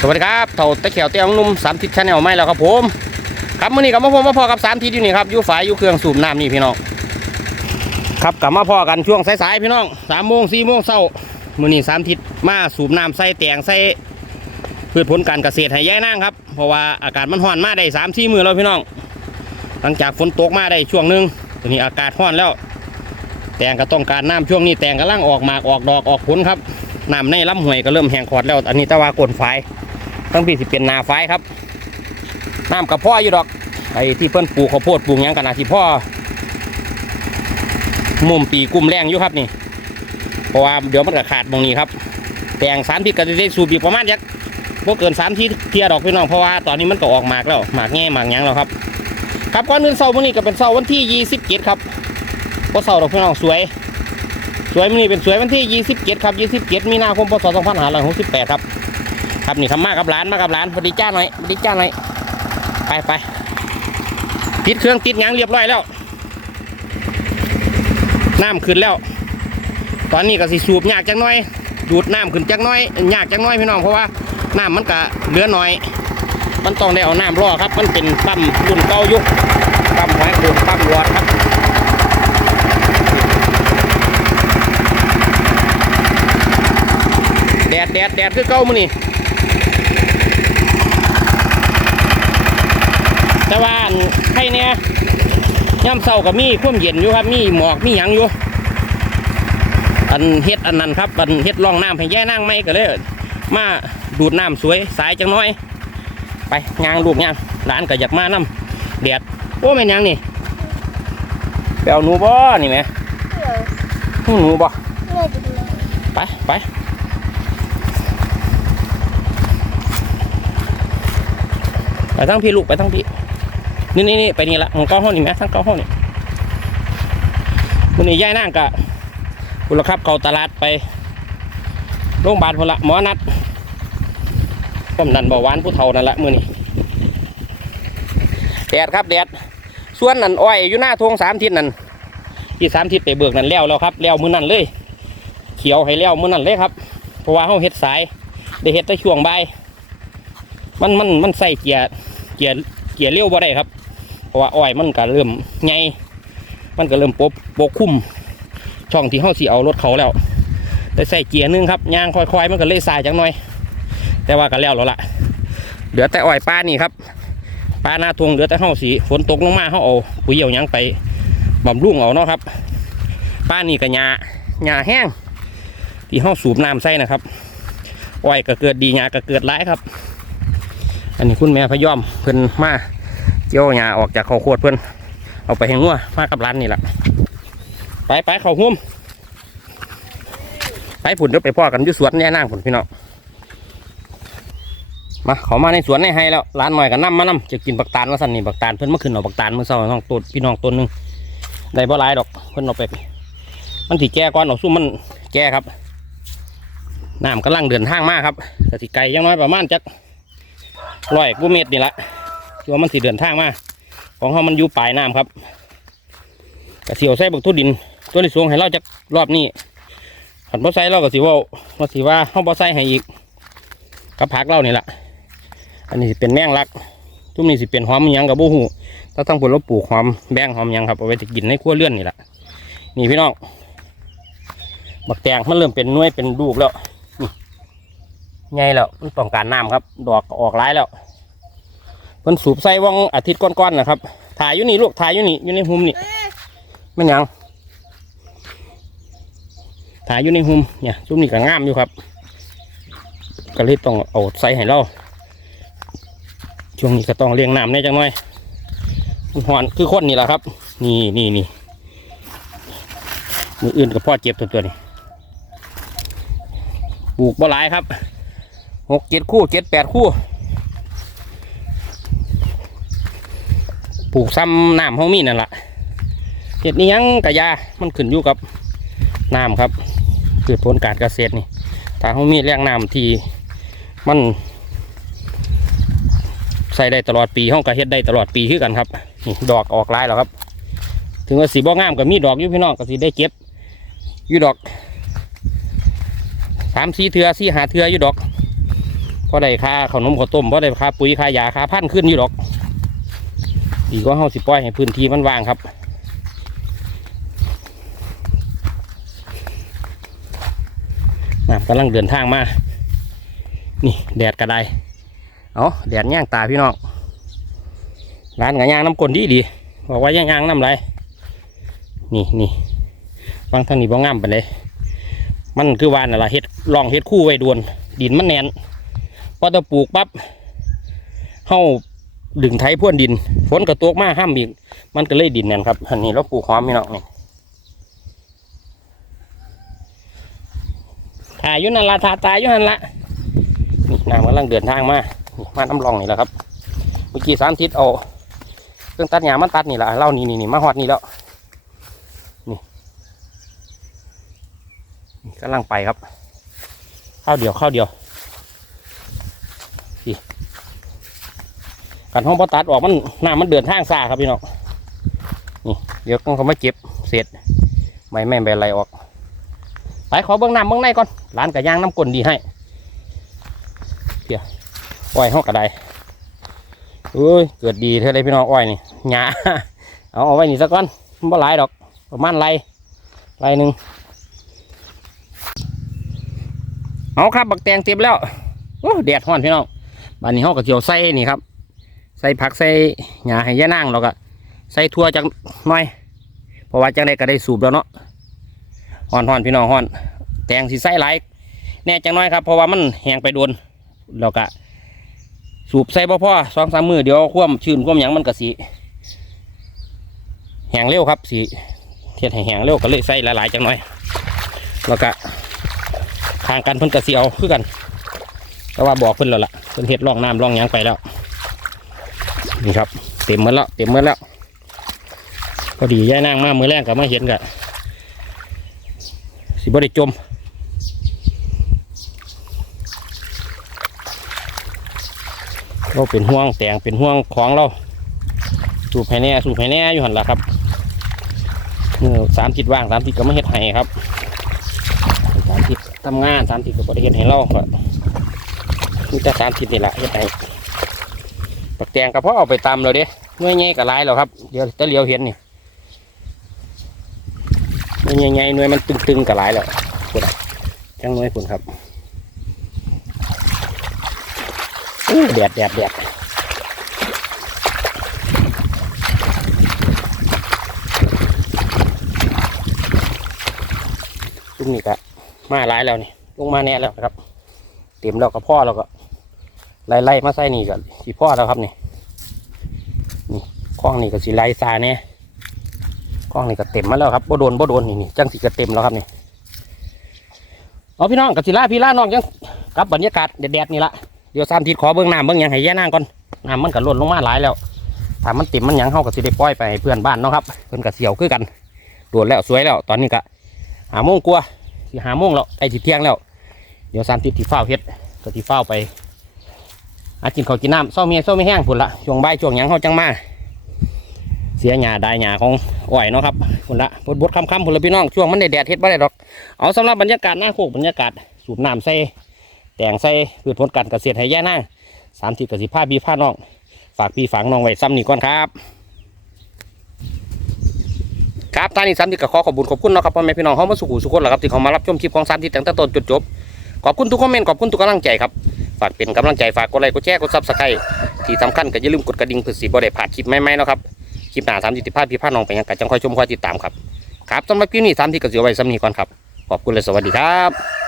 สวัสดีครับเถาตะเขียวเตี้ยงนุ่มสามทิศชาแนลไม่แล้วครับผมครับมื่อนี้กับมาพอมาพอกับสามทิศอยู่นี่ครับอยู่ฝายอยู่เครื่องสูบน้ำนี่พี่น้องครับกลับมาพอกันช่วงสายๆพี่น้องสามโมงสี่โมงเช้ามื่อนี้สามทิศมาสูบน้ำใส่แตงใส่พืชผลการเกษตรให้ย่ายนั่งครับเพราะว่าอากาศมันร้อนมาได้สามสี่มือแล้วพี่น้อง หลังจากฝนตกมาได้ช่วงหนึงตอนนี้อากาศร้อนแล้ว แตงก็ต้องการน้ำช่วงนี้แตงกำลังออกหมากออกดอกออกผลครับน้ำในลำห้วยก็เริ่มแห้งขอดแล้ว อันนี้ตะวากลฝาย ตั้งปีสิเป็นนาฝายครับน้ำกับพ่ออยู่ดอกไอ้ที่เพิ่นปลูกข้าวโพดปลูกยังกันนะที่พ่อมุมปีกุมแรงอยู่ครับนี่เพราะว่าเดี๋ยวมันก็ขาดตรงนี้ครับแตงสารพิษก็จะได้สูบอีกประมาณยักบ่เกินสามที่เทียดอกพี่น้องเพราะว่าตอนนี้มันก็ออกหมากแล้วหมากแง่หมากยังแล้วครับ ครับก่อนอื่นเสาร์มื้อนี้ก็เป็นเสาร์วันที่27ครับพอเสาร์ดอกพี่น้องสวย สวยมื้อนี้เป็นสวยวันที่27ครับ27มีนาคมพศ2568ครับ ครับนี่ทำมากับร้านมากับร้านสวัสดีจ้าหน่อยสวัสดีจ้าหน่อยไปไปติดเครื่องติดยังเรียบร้อยแล้วน้ำขึ้นแล้ว ตอนนี้ก็สิสูบยากจังน้อย ดูดน้ำขึ้นจักหน้อยยากจังน้อยพี่น้องเพราะว่าน้ำมันก็เหลือน้อย มันต้องได้เอาน้ำรอครับ มันเป็นปั๊มรุ่นเก่ายุคปั๊มหอยโขดปั๊มหลอดครับแดดแดดแดดคือเก่ามื้อนี่แต่ ว่าไข่เนี่ยย่ำเศร้ากับมีความเย็นอยู่ครับ มีหมอกมีหยังอยู่ อันเฮ็ดอันนั้นครับ อันเฮ็ดร่องน้ำให้แย่นั่งไม่ก็เลย มาดูดน้ำสวยสายจังน้อย ไปยางลูกยางหลานก็อยากมาน้ำแดดโอ้แม่นหยังนี่ไปเอาหนูบ่นี่แหมหนูบ่ไปไปไปทั้งพี่ลูกไปทั้งพี่ นี่นี่นี่ไปนี่ละของก้าห้องนี่แหมทั้งก้าห้องนี่วันนี้ย่ายนั่งกะบุรครับเขาตลาดไปโรงพยาบาลพละหมอนัดผมนันเบาหวานผู้เฒ่านั่นละมือนี้แดดครับแดดส่วนนั่นอ้อยอยู่หน้าทงสามทิศนั่นที่สามทิศไปเบิกนั่นแล้วแล้วครับแล้วมือนั่นเลย เขียวให้แล้วมือนั่นเลยครับเพราะว่าเขาเฮ็ดสายได้เฮ็ดต่ช่วงใบมันมันมันใส่เกียร์เกียร์ เกียร์เลี้ยวบ่ได้ครับ เพราะว่าอ้อยมันก็เริ่มไงมันก็เริ่มปบปกคลุมช่องที่เขาสิเอารถเขาแล้วได้ใส่เกียร์นึงครับยางค่อยๆ มันก็เลยสายจังหน่อย แต่ว่าก็แล้วแล้วล่ะเหลือแต่อ้อยป้านี่ครับปลาหน้าทวงเหลือแต่เฮาสีฝนตกลงมาเฮาเอาปุ๋ยเอายังไปบำรุงเอาเนาะครับป้านี่ก็หญ้าหญ้าแห้งที่เฮาสูบน้ำใส่นะครับอ้อยก็เกิดดีหญ้าก็เกิดร้ายครับ อันนี้คุณแม่พยอมเพิ่นมาเจียวหญ้าออกจากข้าวโพดเพิ่นเอาไปให้งัวมากับร้านนี่แหละไปไปเขาหุ้มไปผุนเดี๋ยวไปพ่อกันยู่สวนแย่นางผุนพี่น้องมาเขามาในสวนในให้แล้วร้านหน่อยกันน้ำมาน้ำจะกินบักตาลมาสั่นนี่บักตาลเพิ่นเมื่อคืนเอาบักตาลเมื่อเช้าน้องต้นพี่น้องต้นหนึงได้บ่หลายดอกเพิ่นเอาไป มันถีแก่ก่อนเอาสู้มันแก่ครับน้ำกำลังเดินทางมากครับแต่สิไกลอยังน้อยประมาณจัก ร้อยกูเมตรนี่ละตัวมันสิเดินทางมา ของเขามันอยู่ปลายน้ำครับกระเสียวใส่บักทุดิน ตัวที่สูงให้เราจากรอบนี้ขันบ่ใส่เราก็สิเว่าว่าสิว่าเขาบ่ใส่ให้อีกกับผักเรานี่แหละอันนี้เป็นแมงลักตุ้มนี่สิเป็นหอมยังกับบูหูถ้าทั้งผลเราปลูกหอมแบงหอมยังครับเอาไว้จะกินในครัวเลื่อนนี่แหละนี่พี่น้องบักแตงมันเริ่มเป็นหน้วยเป็นลูกแล้ว นี่ไงแล้วมันต้องการน้ำครับ ดอกก็ออกร้ายแล้วเพิ่นสูบใส่ว่องอาทิตย์ก้อนๆนะครับ ถ่ายอยู่นี่ลูกถ่ายอยู่นี่อยู่ในหุมนี่ไม่ยังถ่ายอยู่ในหุมเนี่ยซุ้มนี่ก็งามอยู่ครับก็เลยต้องเอาใส่ให้เราช่วงนี้ก็ต้องเลี้ยงน้ำแน่จังหน่อยมันหอนคือคนนี่แหละครับ นี่นี่นี่มืออื่นกับพ่อเจ็บตัวตัวนี้ปลูกบ่หลายครับ หกเจ็ดคู่เจ็ดแปดคู่ ปลูกซ้ำน้ำห้องมีนั่นแหละเห็ดนี้ยังกระยา มันขึ้นอยู่กับน้ำครับคือผลการเกษตรนี่ถ้าห้องมีแรงน้ำที่มันใส่ได้ตลอดปีห้องก็เฮ็ดได้ตลอดปีคือกันครับนี่ดอกออกลายแล้วครับ ถึงว่าสีบ่งามก็มีดอกอยู่พี่น้องก็สิได้เก็บอยู่ดอกสามสี่เทือสี่หาเทืออยู่ดอก พอได้ค่าขนมข้าวต้มพอได้ค่าปุ๋ยค่ายาค่าพันธุ์ขึ้นอยู่ดอกดีก็เฮาสิปล่อยให้พื้นที่มันว่างครับน้ำกำลังเดินทางมา นี่แดดกระไดเอาแดดย่างตาพี่น้องร้านกับย่างน้ำกลนดีดีบอกว่าย่างย่างน้ำไรนี่นี่ฟังทางนี้บ่งงามไปเลย มันคือวานอะไรเฮ็ดลองเฮ็ดคู่ไว้ดวน ดินมันแน่น พอจะปลูกปั๊บเฮาดึงไถพ่วนดิน ฝนกระตกมาห้ามอีก มันก็เลยดินแน่นครับ อันนี้เราปลูกหอมพี่น้องนี่ถ่ายยู่นันละถ่ายตายยู่นันละนี่น้ำกำลังเดินทางมา มาน้ำรองนี่แหละครับเมื่อกี้สามทิศเอาเครื่องตัดหญ้ามันตัดนี่แหละเล่านี่นี่นี่มาหอดนี่แล้วนี่นี่กำลังไปครับข้าวเดียวข้าวเดียว นี่กันห้องพอตัดออกมันน้ำมันเดินทางซ่าครับพี่น้องนี่เดี๋ยวต้องเขามาเก็บเศษใบแม่ใบอะไรออก ไปขอเบื้องน้ำเบื้องในก่อนร้านกระย่างน้ำกลนดีให้เพียปล่อยห้องกระไดเอ้ยเกิดดีเท่าไรพี่น้องอ้อยนี่หยาเอาเอาไว้นี่สักก้อนมันบ่หลายดอกประมาณไรไรหนึ่งเอาครับบักแตงเต็มแล้วโอ้แดดห้อนพี่น้อง บานนี้เขาก็เจียวใส่นี่ครับ ใส่ผักใส่หญ้าให้ย่านางแล้วก็ใส่ทั่วจังหน่อย เพราะว่าจังได้ก็ได้สูบแล้วเนาะห้อนห้อนพี่น้องห้อน แตงสีใส่หลายแน่จังน้อยครับเพราะว่ามันแหงไปโดนแล้วก็สูบใส่บ่พอสองสามมือเดี๋ยวความชื้นความหยังมันก็สีแหงเร็วครับสีเทียดแหงเร็วก็เลยใส่หลายๆจังน่อย แล้วก็ทางกันเพิ่นก็สีเอาคือกัน แต่ว่าบอกเพิ่นแล้วล่ะ เพิ่นเฮ็ดร่องน้ำร่องยังไปแล้ว นี่ครับ เต็มหมดแล้วเต็มหมดแล้วพอดีย่ายนางมามือแรงกับมาเห็นกะสิบ่ได้จมเราเป็นห่วงแต่งเป็นห่วงของเราสูบไผ่แน่สูบไผ่แน่อยู่หันละครับเมื่อสามทิศว่างสามทิศก็ไม่เฮ็ดให้ครับสามทิศทำงานสามทิศก็บ่ได้เฮ็ดให้เราก็ มีแต่สามทิศนี่แหละเฮ็ดให้ปักแตงก็พอเอาไปตำแล้วเด้เมื่อไงก็ลายแล้วครับ เดี๋ยวตะเลียวเห็นนี่เมื่อไงหน่วยมันตึงๆก็ลายแล้วพุ่นอะจังหน่วยพุ่นครับอู้แดดแดดแดดลุงนี่ก็มาหลายแล้วนี่ลงมาแน่แล้วครับ เต็มแล้วก็พ่อแล้วก็ ไล่ไล่มาใส่นี่ก็สีพ่อแล้วครับนี่นี่คล้องนี่ก็สีไล่ซาแน่คล้องนี่ก็เต็มมาแล้วครับบ่โดนบ่โดนนี่นี่จังสีก็เต็มแล้วครับนี่เอาพี่น้องกับสีล่าพี่ล่าน้องจังกับบรรยากาศแดดๆนี่ละเดี๋ยวสามทิศขอเบื้องน้ำเบื้องยังให้แย่นางก่อนน้ำมันก็ล่นลงมาหลายแล้วถ้ามันติ่มมันยังเข้าก็สิได้ปล่อยไปเพื่อนบ้านเนาะครับเพื่อนก็เสียวคือกันโดดแล้วสวยแล้ว ตอนนี้ก็หาโมงกลัวหาโมงแล้วไอ้สิเที่ยงแล้วเดี๋ยวสามทิศที่เฝ้าเฮ็ดก็ที่เฝ้าไป อากินข้ากินน้ำเศร้าเมียเศร้าไม่แห้งพุ่นละช่วงใบช่วงหยังเขาจังมา เสียหญ้าได้หญ้าของอ้อยเนาะครับพุ่นละบดบดคำคำพุ่นละพี่น้องช่วงมันได้แดดเฮ็ดบ่ได้ดอก เอาสำหรับบรรยากาศหน้าโคกบรรยากาศสูบน้ำใส่แต่งใส่พืชผลการเกษตรให้ย่าหน้าสามทิศกสิภาพี่ผ้าน้อง ฝากพี่ฝากน้องไว้ซ้ำนี่ก่อนครับ ครับท่านนี้สามทิศก็ขอขอบคุณขอบคุณเนาะครับพ่อแม่พี่น้องเขามาสุขุสุขคนแหละครับที่เขามารับชมคลิปของสามทิศตั้งแต่ต้นจนจบขอบคุณทุกคอมเมนต์ขอบคุณทุกกำลังใจครับ ฝากเป็นกำลังใจฝากกดไลค์กดแชร์กดซับสไครต์ที่สำคัญก็อย่าลืมกดกระดิ่งเพื่อสีบ่ได้พลาดคลิปใหม่ๆเนะครับคลิปหน้าสามทิศที่พาพี่พาน้องไปยังกันจังคอยชมคอยติดตามครับครับสำหรับคลิปนี้สามที่ก็เสียไว้สำนีก่อนครับขอบคุณและสวัสดีครับ